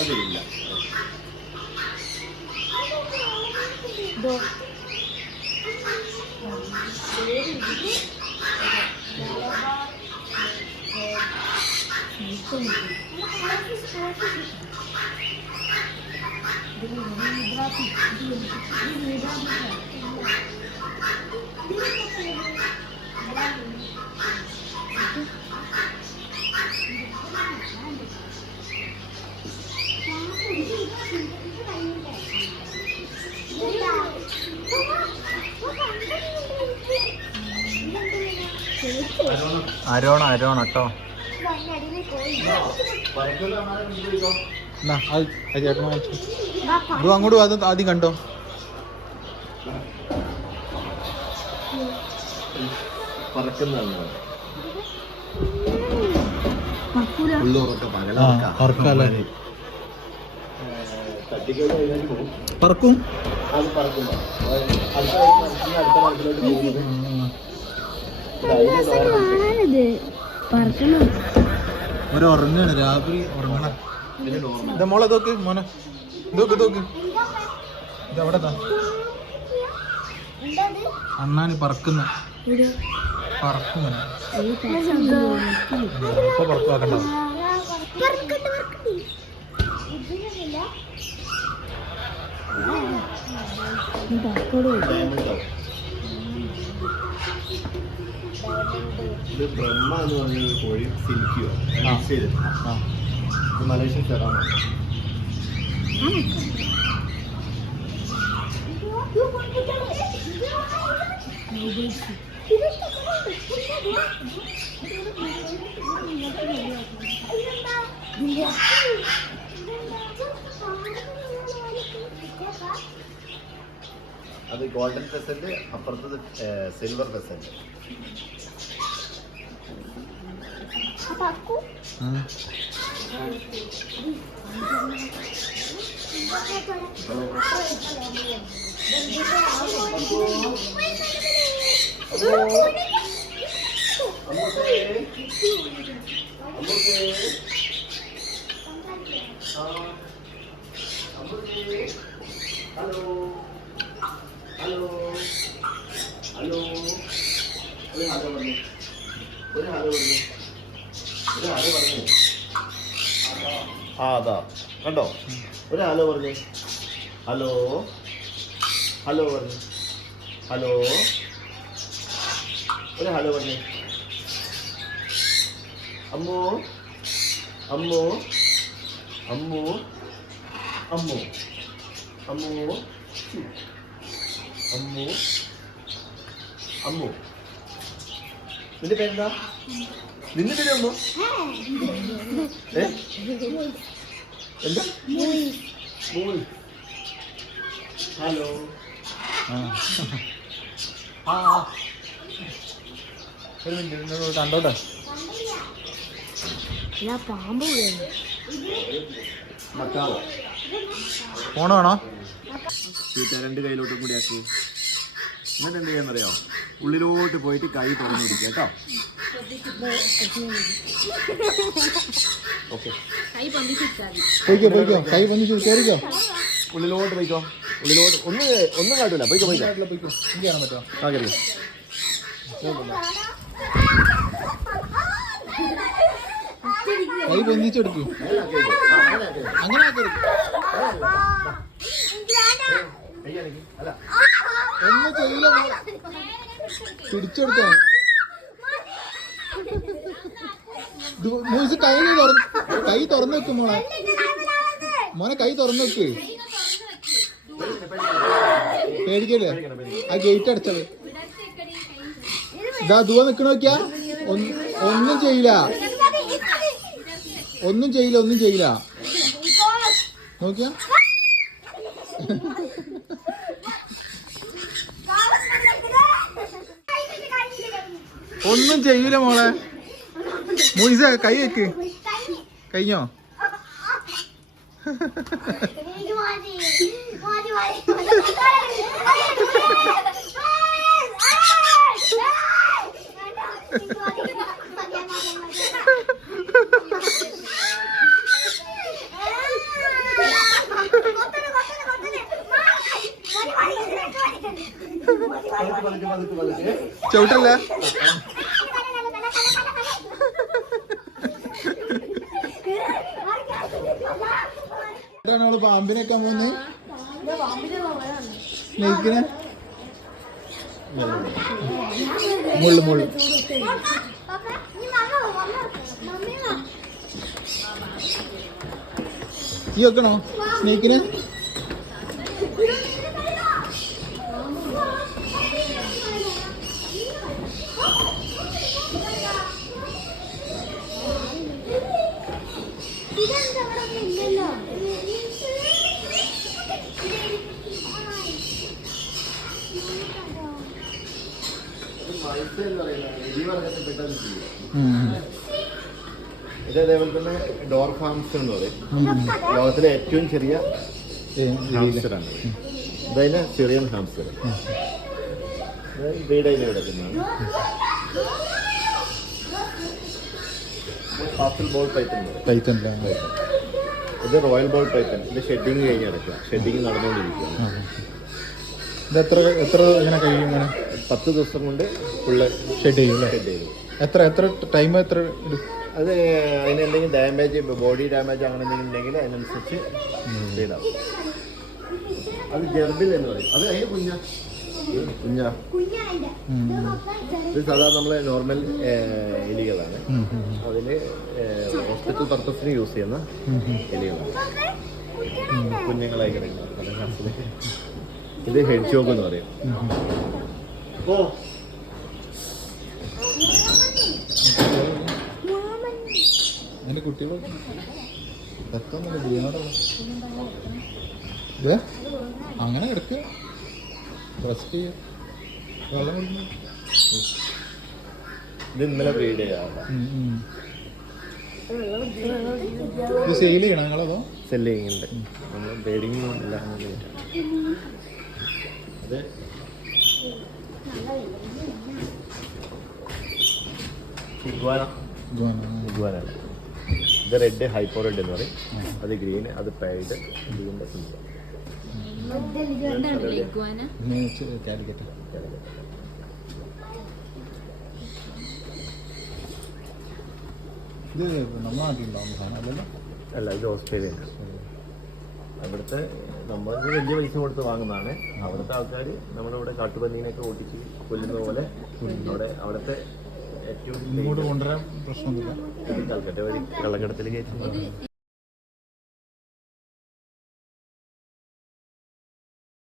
അതില്ല. അരോണ കേട്ടോ. ചേട്ടൻ വാങ്ങിച്ചു അങ്ങോട്ട് അത് ആദ്യം കണ്ടോ. പറക്കും. ഒരു ഉറങ്ങാണ് രാത്രി ഉറങ്ങണ. ഇതാ മോളെ നോക്ക് മോനെ, നോക്ക് ഇതവിടെ അണ്ണാന് പറക്കുന്ന ഇപ്പൊ പറക്കുവാക്കണ്ട. ഇത് ബ്രഹ്മ എന്ന് പറഞ്ഞ കോഴി സിൽക്കിയോ മലേഷ്യൻ ചേരാണ്. അത് ഗോൾഡൻ പെസന്റ്, അപ്പുറത്തത് സിൽവർ പെസന്റ്. അതാ കണ്ടോ, ഒരു ഹലോ പറഞ്ഞേ. ഹലോ ഹലോ പറഞ്ഞു. ഹലോ ഒരു ഹലോ പറഞ്ഞേ. അമ്മോ അമ്മോ അമ്മോ അമ്മോ അമ്മോ അമ്മോ അമ്മോ. നിന്റെ പേരെന്താ? നിന്റെ പേര് അമ്മോ? എന്താ? ഹലോ ഒരു മിനിറ്റ് കണ്ടോട്ടെ. ഫോണ് വേണോ? രണ്ട് കയ്യിലോട്ടും കൂടി ആക്കി. എന്നിട്ട് എന്ത് ചെയ്യാന്നറിയോ, ഉള്ളിലോട്ട് പോയിട്ട് കൈ തുറന്നു പിടിക്കുക കേട്ടോ. ഓക്കെ, കൈ പൊന്നിച്ചു കയറിക്കോ. ഉള്ളിലോട്ട് പോയിക്കോ. ഉള്ളിലോട്ട് ഒന്നും കാട്ടില്ല. പോയിക്കോ പോയിക്കോ. ചെയ്യാൻ പറ്റുമോ? ആ കയറിയോ. കൈ പൊന്നിച്ചെടുക്കൂ. അങ്ങനെ ഒന്നും ചെയ്യില്ല, പിടിച്ചെടുത്തോ. കൈ തുറന്നു വെക്കും മോളെ. മോനെ കൈ തുറന്നു വെക്ക്. പേടിക്കല്ലേ, ആ ഗേറ്റ് അടച്ചത്. ഇതാ ദൂരെ നിക്കണ നോക്കിയാ ഒന്നും ചെയ്യില്ല, ഒന്നും ചെയ്യില്ല നോക്കിയാ. ഒന്നും ചെയ്യൂല മോളെ. മൂയിസ കൈ വെക്ക്. കഴിഞ്ഞോ? ചവിട്ടല്ല. എവിടെയാണ് അവള് പാമ്പിനൊക്കെ പോകുന്നത്? സ്നേഹിക്കിനെ മുള്ളു മുള്ളു. ഈ വെക്കണോ സ്നേഹിക്കിനെ? ഇത് അതേപോലെ തന്നെ ഡോർ ഹാംസ്റ്റർ എന്ന് പറയും. ലോകത്തിലെ ഏറ്റവും ചെറിയ ഹാംസ്റ്ററാണ്. ഇതതിന് സിറിയൻ ഹാംസ്റ്റർ. ബ്രീഡയിൽ കിടക്കുന്നതാണ്. Castle ball python. ഇത് റോയൽ ബോൾ പൈത്തൺ. ഇത് ഷെഡിങ് കഴിഞ്ഞ് കിടക്കുക. ഷെഡിങ് നടന്നുകൊണ്ടിരിക്കുകയാണ്. ഇത് എത്ര ഇങ്ങനെ കഴിയും? ഇങ്ങനെ 10 ദിവസം കൊണ്ട് ഫുള്ള് ഷെഡ് ചെയ്യും. എത്ര ടൈം എത്ര? അത് അതിന് എന്തെങ്കിലും ഡാമേജ്, ബോഡി ഡാമേജ് അങ്ങനെ എന്തെങ്കിലും ഉണ്ടെങ്കിൽ അതിനനുസരിച്ച് ചെയ്താവും. അത് ജെർബിൽ എന്ന് പറയും. അത് അതിന് കുഞ്ഞാ. ഇത് സാധാരണ നമ്മളെ നോർമൽ എലികളാണ്. അതില് ഹോസ്പിറ്റൽ പർപ്പസിന് യൂസ് ചെയ്യുന്ന എലികളാണ്. കുഞ്ഞുങ്ങളായി കിടക്കുന്നത്. ഇത് ഹെഡ് ചോക്ക് എന്ന് പറയും. അതിന്റെ കുട്ടികൾ അങ്ങനെ കിടക്കുക. റെസ്റ്റ് ചെയ്യുക, വെള്ളം കുടിക്കുക. ഇത് ഇന്നലെ ബ്രീഡ് ചെയ്യാറുണ്ട്. ഇത് സെയിൽ ചെയ്യണം നിങ്ങളതോ? സെല്ലിങ് ഉണ്ട്. നമ്മൾ ബ്രീഡിങ്ങൊന്നും ഇല്ല. അത് ഇഗ്വാന. ഇത് റെഡ്, ഹൈപ്പോ റെഡ് എന്ന് പറയും. അത് ഗ്രീൻ, അത് പൈഡ്, ഗ്രീൻ്റെ സിംബൽ. ഇത് നമ്മുടെ നാട്ടിലുണ്ടാവുന്ന സാധനം അല്ലല്ലോ? അല്ല, ഇത് ഓസ്ട്രേലിയ. അവിടുത്തെ നമ്മൾ വലിയ പൈസ കൊടുത്ത് വാങ്ങുന്നതാണ്. അവിടുത്തെ ആൾക്കാർ നമ്മുടെ ഇവിടെ കാട്ടുപന്നീനെയൊക്കെ ഓടിച്ച് കൊല്ലുന്ന പോലെ അവിടുത്തെ ഏറ്റവും ഇങ്ങോട്ട് കൊണ്ടുവരാൻ പ്രശ്നമൊന്നുമില്ല. കൽക്കട്ട വഴി കള്ളക്കടത്തിൽ കയറ്റുന്നത്.